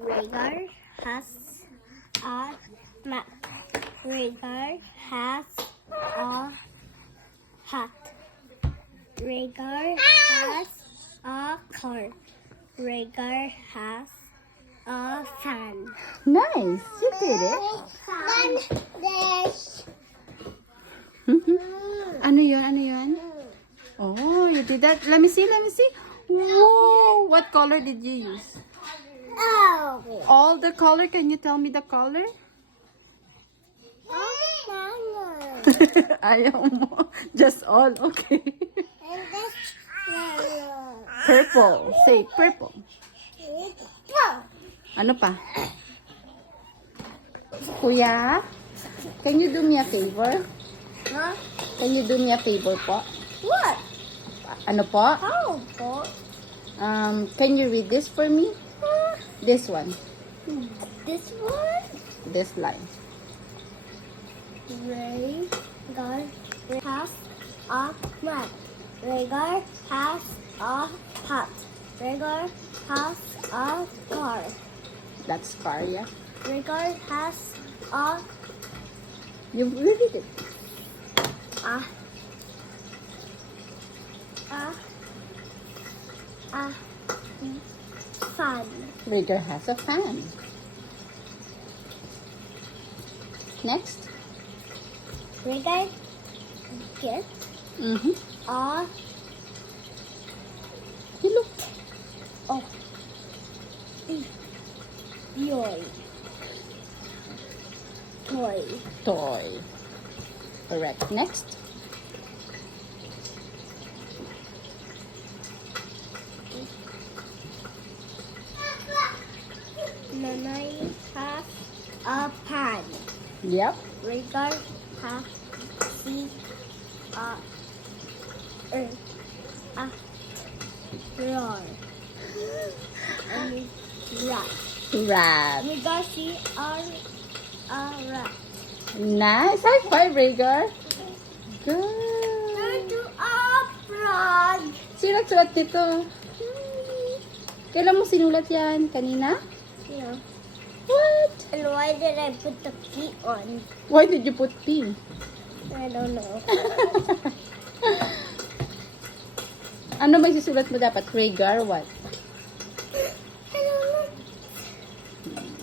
Rhaegar has a map. Rhaegar has a hat. Rhaegar has a car. Rhaegar has a fan. Nice. You did it. Ano yun? Ano yun? Oh, you did that. Let me see. Let me see. Whoa. What color did you use? Oh. All the color? Can you tell me the color? Ayaw mo. Just all. Okay. And this yellow. Purple. Say purple. Ano pa? Kuya, can you do me a favor? Huh? Can you do me a favor po? What? Ano po? How about Can you read this for me? This one. this one? This line. Rhaegar has a map. Rhaegar has a hat. Rhaegar has a car. That's car, yeah? Rhaegar has a You read it. a fan. Rhaegar has a fan. Next. Rhaegar gets Mm-hmm. a You look. oh yoy toy. Toy. Correct. Next. Nanay has a pan. Yep. Rhaegar has a roar. And rat. Rat. Rhaegar see a rat. Nice. High five, Rhaegar. Good. Turn to a frog. Sulat-sulat dito. Kailan mo sinulat yan? Kanina? Yeah. What? And why did I put the P on? Why did you put P? I don't know. Ano ba susulat mo dapat? Rhaegar, what? I don't know.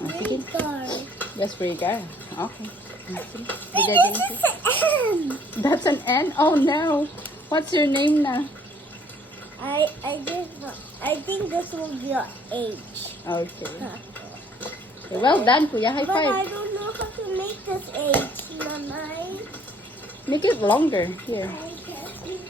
Oh, sige. Rhaegar. Yes, Rhaegar. Okay. This is an M. That's an N? Oh no. What's your name na? I think this will be a H. Okay. Well done, Kuya. High But I five. don't know how to make this H, Nanay. Make it longer. Here. I can't.